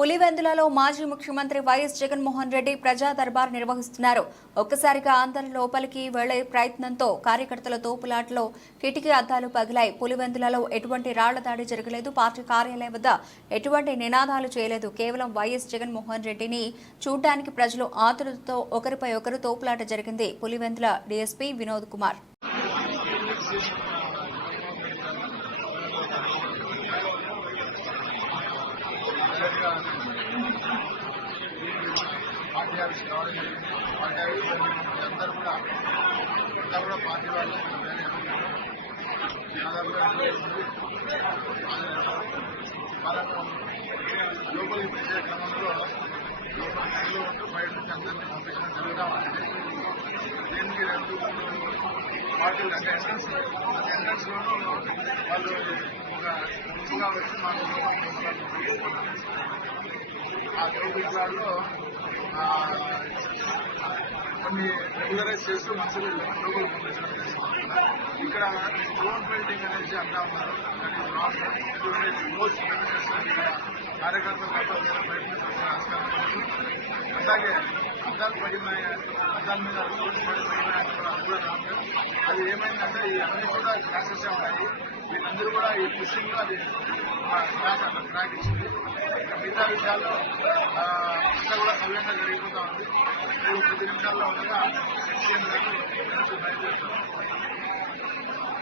పులివెందులలో మాజీ ముఖ్యమంత్రి వైఎస్ జగన్మోహన్ రెడ్డి ప్రజా దర్బార్ నిర్వహిస్తున్నారు. ఒక్కసారిగా అందరి లోపలికి వెళ్లే ప్రయత్నంతో కార్యకర్తల తోపులాటలో కిటికీ అద్దాలు పగిలాయి. పులివెందులలో ఎటువంటి రాళ్ల దాడి జరగలేదు. పార్టీ కార్యాలయం వద్ద ఎటువంటి నినాదాలు చేయలేదు. కేవలం వైఎస్ జగన్మోహన్ రెడ్డిని చూడ్డానికి ప్రజలు ఆతురతతో ఒకరిపై ఒకరు తోపులాట జరిగింది. పులివెందుల డీఎస్పీ వినోద్ కుమార్ అందరూ కూడా పార్టీ వాళ్ళు లోపలికి తెచ్చే క్రమంలో లోపల ఉంటూ బయట నుంచి అందరినీ పంపించడం జరుగుతూ ఉంటుంది. దీనికి రెండు పార్టీలు అంటే ఎంట్రన్స్లోనూ వాళ్ళు ఒక గుంపుగా వచ్చి మాకు ఆ తోపులాల్లో కొన్ని రెగ్యులరైజ్ చేస్తూ మనుషులు లోపలికి పంపించడం చేస్తున్నారు. ఇక్కడ డ్రోన్ బిల్డింగ్ అనేసి అంటా ఉన్నారు. ఇక్కడ కార్యకర్తలు ప్రయత్నించిన ఆస్కారం లేదు. అలాగే అద్దాలు పడినాయి, అద్దాల మీద రోడ్డు పడిపోయినాయని కూడా అనుకున్నాను. అది ఏమైందంటే ఈ అన్ని కూడా క్రాషెస్ ఉన్నాయి. వీళ్ళందరూ కూడా ఈ పుషింగ్ అది క్రాక్ ఇచ్చింది. మిగతా విషయాల్లో అంతా కూడా సవ్యంగా జరిగిపోతా ఉంది. 10 నిమిషాల్లో ఉండగా సీఎం గారు బయలుదేరుతారు.